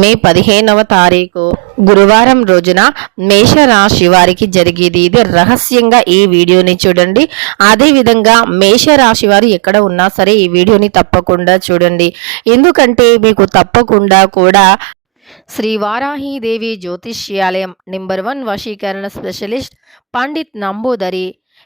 మే పదిహేనవ తారీఖు గురువారం రోజున మేషరాశి వారికి జరిగేది ఇది. రహస్యంగా ఈ వీడియోని చూడండి. అదేవిధంగా మేషరాశి వారు ఎక్కడ ఉన్నా సరే ఈ వీడియోని తప్పకుండా చూడండి. ఎందుకంటే మీకు తప్పకుండా కూడా శ్రీ వారాహీదేవి జ్యోతిష్యాలయం నెంబర్ వన్ వశీకరణ స్పెషలిస్ట్ పండిత్ నంబూదరి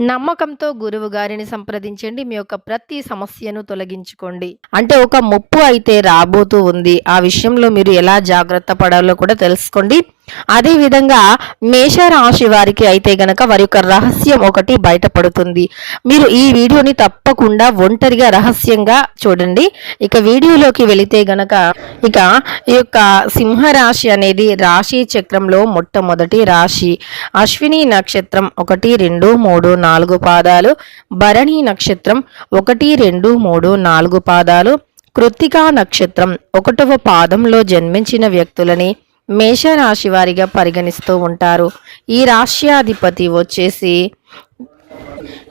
నమ్మకంతో గురువు గారిని సంప్రదించండి. మీ యొక్క ప్రతి సమస్యను తొలగించుకోండి. అంటే ఒక ముప్పు అయితే రాబోతూ ఉంది. ఆ విషయంలో మీరు ఎలా జాగ్రత్త పడాలో కూడా తెలుసుకోండి. అదేవిధంగా మేషరాశి వారికి అయితే గనక వారి యొక్క రహస్యం ఒకటి బయటపడుతుంది. మీరు ఈ వీడియోని తప్పకుండా ఒంటరిగా రహస్యంగా చూడండి. ఇక వీడియోలోకి వెళితే గనక ఇక ఈ యొక్క సింహరాశి అనేది రాశి చక్రంలో మొట్టమొదటి రాశి. అశ్విని నక్షత్రం ఒకటి రెండు మూడు నాలుగు పాదాలు. భరణి నక్షత్రం ఒకటి రెండు మూడు నాలుగు పాదాలు. కృత్తికా నక్షత్రం ఒకటవ పాదంలో జన్మించిన వ్యక్తులని మేషరాశి వారిగా పరిగణిస్తూ ఉంటారు. ఈ రాశ్యాధిపతి వచ్చేసి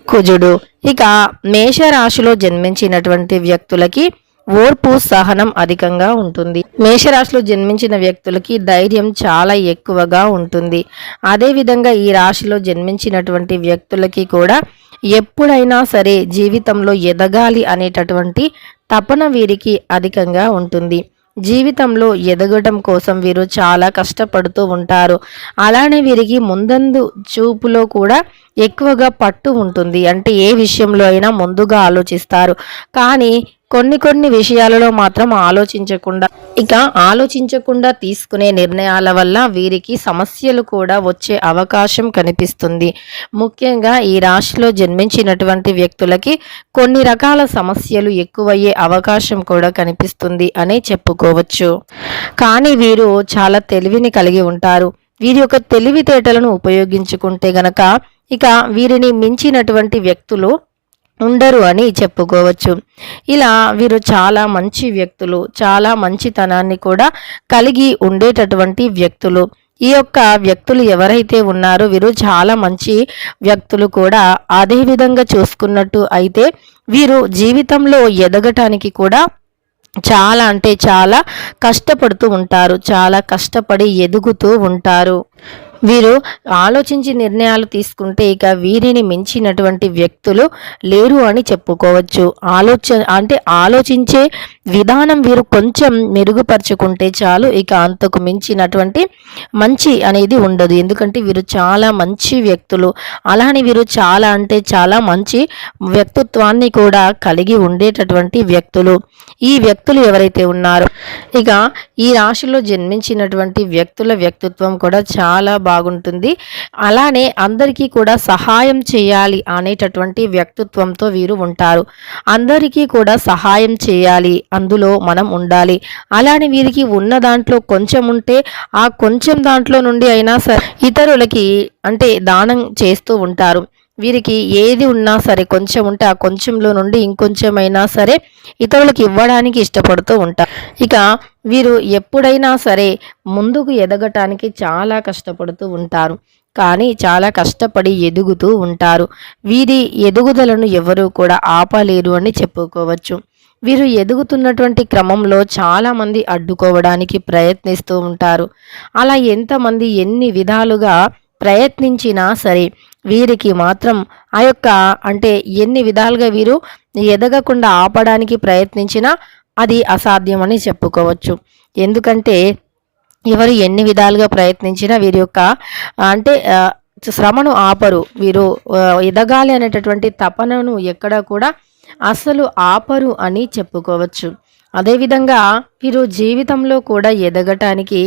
కుజుడు. ఇక మేషరాశిలో జన్మించినటువంటి వ్యక్తులకి ఓర్పు సహనం అధికంగా ఉంటుంది. మేషరాశిలో జన్మించిన వ్యక్తులకి ధైర్యం చాలా ఎక్కువగా ఉంటుంది. అదేవిధంగా ఈ రాశిలో జన్మించినటువంటి వ్యక్తులకి కూడా ఎప్పుడైనా సరే జీవితంలో ఎదగాలి అనేటటువంటి తపన వీరికి అధికంగా ఉంటుంది. జీవితంలో ఎదగటం కోసం వీరు చాలా కష్టపడుతూ ఉంటారు. అలానే వీరికి ముందందు చూపులో కూడా ఎక్కువగా పట్టు ఉంటుంది. అంటే ఏ విషయంలో అయినా ముందుగా ఆలోచిస్తారు. కానీ కొన్ని కొన్ని విషయాలలో మాత్రం ఆలోచించకుండా ఇక ఆలోచించకుండా తీసుకునే నిర్ణయాల వల్ల వీరికి సమస్యలు కూడా వచ్చే అవకాశం కనిపిస్తుంది. ముఖ్యంగా ఈ రాశిలో జన్మించినటువంటి వ్యక్తులకి కొన్ని రకాల సమస్యలు ఎక్కువయ్యే అవకాశం కూడా కనిపిస్తుంది అని చెప్పుకోవచ్చు. కానీ వీరు చాలా తెలివిని కలిగి ఉంటారు. వీరి యొక్క తెలివితేటలను ఉపయోగించుకుంటే గనక ఇక వీరిని మించినటువంటి వ్యక్తులు ఉండరు అని చెప్పుకోవచ్చు. ఇలా వీరు చాలా మంచి వ్యక్తులు చాలా మంచితనాన్ని కూడా కలిగి ఉండేటటువంటి వ్యక్తులు. ఈ యొక్క వ్యక్తులు ఎవరైతే ఉన్నారో వీరు చాలా మంచి వ్యక్తులు కూడా. అదే విధంగా చూసుకున్నట్టు అయితే వీరు జీవితంలో ఎదగటానికి కూడా చాలా అంటే చాలా కష్టపడుతూ ఉంటారు చాలా కష్టపడి ఎదుగుతూ ఉంటారు. వీరు ఆలోచించి నిర్ణయాలు తీసుకుంటే ఇక వీరిని మించినటువంటి వ్యక్తులు లేరు అని చెప్పుకోవచ్చు. ఆలోచన అంటే ఆలోచించే విధానం వీరు కొంచెం మెరుగుపరుచుకుంటే చాలు ఇక అంతకు మించినటువంటి మంచి అనేది ఉండదు. ఎందుకంటే వీరు చాలా మంచి వ్యక్తులు. అలానే వీరు చాలా అంటే చాలా మంచి వ్యక్తిత్వాన్ని కూడా కలిగి ఉండేటటువంటి వ్యక్తులు. ఈ వ్యక్తులు ఎవరైతే ఉన్నారో ఇక ఈ రాశిలో జన్మించినటువంటి వ్యక్తుల వ్యక్తిత్వం కూడా చాలా బాగా బాగుంటుంది. అలానే అందరికీ కూడా సహాయం చేయాలి అనేటటువంటి వ్యక్తిత్వంతో వీరు ఉంటారు. అందరికీ కూడా సహాయం చేయాలి. అందులో మనం ఉండాలి. అలానే వీరికి ఉన్న దాంట్లో కొంచెం ఉంటే ఆ కొంచెం దాంట్లో నుండి అయినా సరే ఇతరులకి అంటే దానం చేస్తూ ఉంటారు. వీరికి ఏది ఉన్నా సరే కొంచెం ఉంటే ఆ కొంచెంలో నుండి ఇంకొంచెమైనా సరే ఇతరులకు ఇవ్వడానికి ఇష్టపడుతూ ఉంటారు ఇక వీరు ఎప్పుడైనా సరే ముందుకు ఎదగటానికి చాలా కష్టపడుతూ ఉంటారు. కానీ చాలా కష్టపడి ఎదుగుతూ ఉంటారు. వీరి ఎదుగుదలను ఎవరూ కూడా ఆపలేరు అని చెప్పుకోవచ్చు. వీరు ఎదుగుతున్నటువంటి క్రమంలో చాలామంది అడ్డుకోవడానికి ప్రయత్నిస్తూ ఉంటారు. అలా ఎంతమంది ఎన్ని విధాలుగా ప్రయత్నించినా సరే వీరికి మాత్రం ఆ యొక్క అంటే ఎన్ని విధాలుగా వీరు ఎదగకుండా ఆపడానికి ప్రయత్నించినా అది అసాధ్యమని చెప్పుకోవచ్చు. ఎందుకంటే ఎవరు ఎన్ని విధాలుగా ప్రయత్నించినా వీరి యొక్క అంటే శ్రమను ఆపరు. వీరు ఎదగాలి అనేటటువంటి తపనను ఎక్కడ కూడా అసలు ఆపరు అని చెప్పుకోవచ్చు. అదేవిధంగా వీరు జీవితంలో కూడా ఎదగటానికి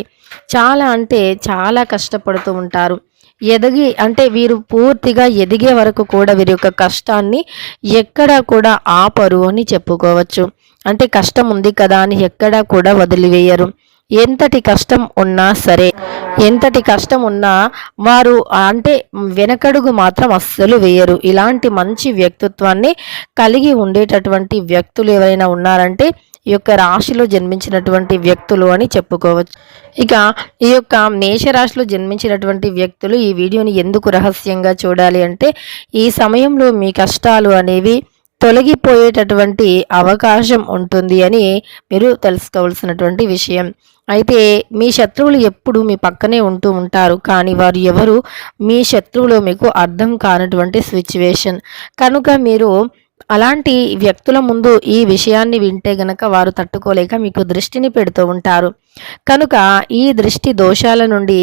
చాలా అంటే చాలా కష్టపడుతూ ఉంటారు. ఎదిగి అంటే వీరు పూర్తిగా ఎదిగే వరకు కూడా వీరి యొక్క కష్టాన్ని ఎక్కడా కూడా ఆపరు అని చెప్పుకోవచ్చు. అంటే కష్టం ఉంది కదా అని ఎక్కడా కూడా వదిలివేయరు. ఎంతటి కష్టం ఉన్నా సరే ఎంతటి కష్టం ఉన్నా వారు అంటే వెనకడుగు మాత్రం అస్సలు వేయరు. ఇలాంటి మంచి వ్యక్తిత్వాన్ని కలిగి ఉండేటటువంటి వ్యక్తులు ఎవరైనా ఉన్నారంటే ఈ యొక్క రాశిలో జన్మించినటువంటి వ్యక్తులు అని చెప్పుకోవచ్చు. ఇక ఈ యొక్క మేషరాశిలో జన్మించినటువంటి వ్యక్తులు ఈ వీడియోని ఎందుకు రహస్యంగా చూడాలి అంటే ఈ సమయంలో మీ కష్టాలు అనేవి తొలగిపోయేటటువంటి అవకాశం ఉంటుంది అని మీరు తెలుసుకోవాల్సినటువంటి విషయం. అయితే మీ శత్రువులు ఎప్పుడు మీ పక్కనే ఉంటూ ఉంటారు కానీ వారు ఎవరు? మీ శత్రువులో మీకు అర్థం కానటువంటి సిచ్యువేషన్ కనుక మీరు అలాంటి వ్యక్తుల ముందు ఈ విషయాన్ని వింటే గనక వారు తట్టుకోలేక మీకు దృష్టిని పెడుతూ ఉంటారు. కనుక ఈ దృష్టి దోషాల నుండి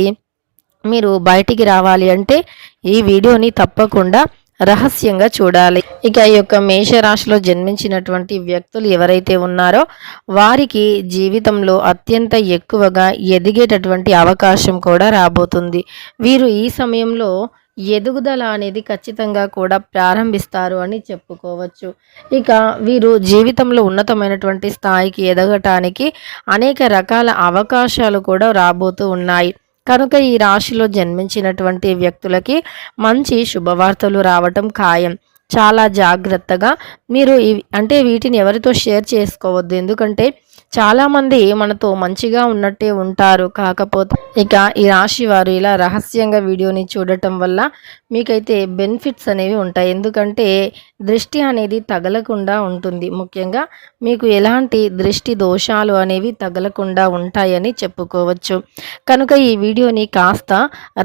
మీరు బయటికి రావాలి అంటే ఈ వీడియోని తప్పకుండా రహస్యంగా చూడాలి. ఇక ఈ యొక్క మేషరాశిలో జన్మించినటువంటి వ్యక్తులు ఎవరైతే ఉన్నారో వారికి జీవితంలో అత్యంత ఎక్కువగా ఎదిగేటటువంటి అవకాశం కూడా రాబోతుంది. వీరు ఈ సమయంలో ఎదుగుదల అనేది ఖచ్చితంగా కూడా ప్రారంభిస్తారు అని చెప్పుకోవచ్చు. ఇక వీరు జీవితంలో ఉన్నతమైనటువంటి స్థాయికి ఎదగటానికి అనేక రకాల అవకాశాలు కూడా రాబోతూ ఉన్నాయి. కనుక ఈ రాశిలో జన్మించినటువంటి వ్యక్తులకి మంచి శుభవార్తలు రావటం ఖాయం. చాలా జాగ్రత్తగా మీరు అంటే వీటిని ఎవరితో షేర్ చేసుకోవద్దు. ఎందుకంటే చాలామంది మనతో మంచిగా ఉన్నట్టే ఉంటారు. కాకపోతే ఇక ఈ రాశి వారు ఇలా రహస్యంగా వీడియోని చూడటం వల్ల మీకైతే బెనిఫిట్స్ అనేవి ఉంటాయి. ఎందుకంటే దృష్టి అనేది తగలకుండా ఉంటుంది. ముఖ్యంగా మీకు ఎలాంటి దృష్టి దోషాలు అనేవి తగలకుండా ఉంటాయని చెప్పుకోవచ్చు. కనుక ఈ వీడియోని కాస్త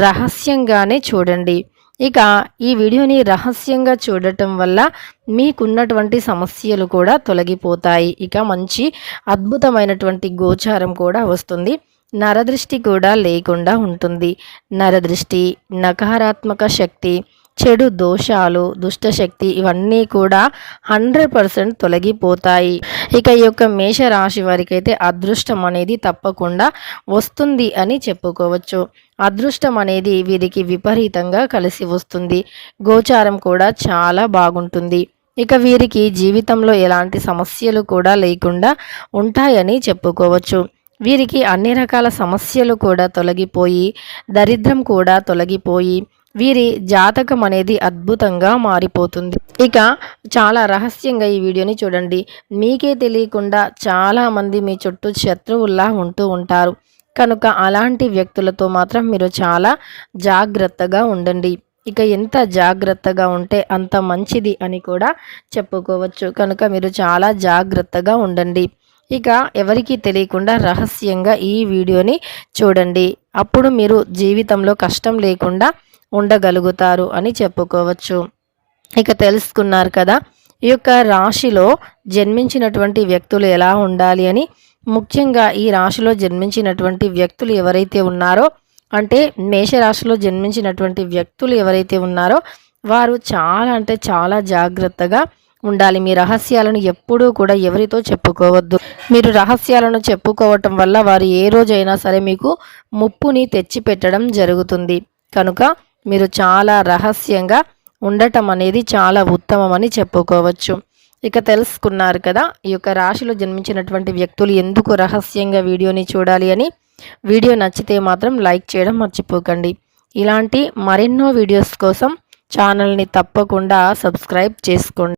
రహస్యంగానే చూడండి. ఇక ఈ వీడియోని రహస్యంగా చూడటం వల్ల మీకున్నటువంటి సమస్యలు కూడా తొలగిపోతాయి. ఇక మంచి అద్భుతమైనటువంటి గోచారం కూడా వస్తుంది. నరదృష్టి కూడా లేకుండా ఉంటుంది. నరదృష్టి నకారాత్మక శక్తి చెడు దోషాలు దుష్టశక్తి ఇవన్నీ కూడా హండ్రెడ్ పర్సెంట్ తొలగిపోతాయి. ఇక ఈ యొక్క మేషరాశి వారికి అయితే అదృష్టం అనేది తప్పకుండా వస్తుంది అని చెప్పుకోవచ్చు. అదృష్టం అనేది వీరికి విపరీతంగా కలిసి వస్తుంది. గోచారం కూడా చాలా బాగుంటుంది. ఇక వీరికి జీవితంలో ఎలాంటి సమస్యలు కూడా లేకుండా ఉంటాయని చెప్పుకోవచ్చు. వీరికి అన్ని రకాల సమస్యలు కూడా తొలగిపోయి దరిద్రం కూడా తొలగిపోయి వీరి జాతకం అనేది అద్భుతంగా మారిపోతుంది. ఇక చాలా రహస్యంగా ఈ వీడియోని చూడండి. మీకే తెలియకుండా చాలామంది మీ చుట్టూ శత్రువుల్లా ఉంటూ ఉంటారు. కనుక అలాంటి వ్యక్తులతో మాత్రం మీరు చాలా జాగ్రత్తగా ఉండండి. ఇక ఎంత జాగ్రత్తగా ఉంటే అంత మంచిది అని కూడా చెప్పుకోవచ్చు. కనుక మీరు చాలా జాగ్రత్తగా ఉండండి. ఇక ఎవరికీ తెలియకుండా రహస్యంగా ఈ వీడియోని చూడండి. అప్పుడు మీరు జీవితంలో కష్టం లేకుండా ఉండగలుగుతారు అని చెప్పుకోవచ్చు. ఇక తెలుసుకున్నారు కదా ఈ యొక్క రాశిలో జన్మించినటువంటి వ్యక్తులు ఎలా ఉండాలి అని. ముఖ్యంగా ఈ రాశిలో జన్మించినటువంటి వ్యక్తులు ఎవరైతే ఉన్నారో అంటే మేషరాశిలో జన్మించినటువంటి వ్యక్తులు ఎవరైతే ఉన్నారో వారు చాలా అంటే చాలా జాగ్రత్తగా ఉండాలి. మీ రహస్యాలను ఎప్పుడూ కూడా ఎవరితో చెప్పుకోవద్దు. మీరు రహస్యాలను చెప్పుకోవటం వల్ల వారు ఏ రోజైనా సరే మీకు ముప్పుని తెచ్చిపెట్టడం జరుగుతుంది. కనుక మీరు చాలా రహస్యంగా ఉండటం అనేది చాలా ఉత్తమమని చెప్పుకోవచ్చు. ఇక తెలుసుకున్నారు కదా ఈ యొక్క రాశిలో జన్మించినటువంటి వ్యక్తులు ఎందుకు రహస్యంగా వీడియోని చూడాలి అని? వీడియో నచ్చితే మాత్రం లైక్ చేయడం మర్చిపోకండి. ఇలాంటి మరెన్నో వీడియోస్ కోసం ఛానల్ని తప్పకుండా సబ్స్క్రైబ్ చేసుకోండి.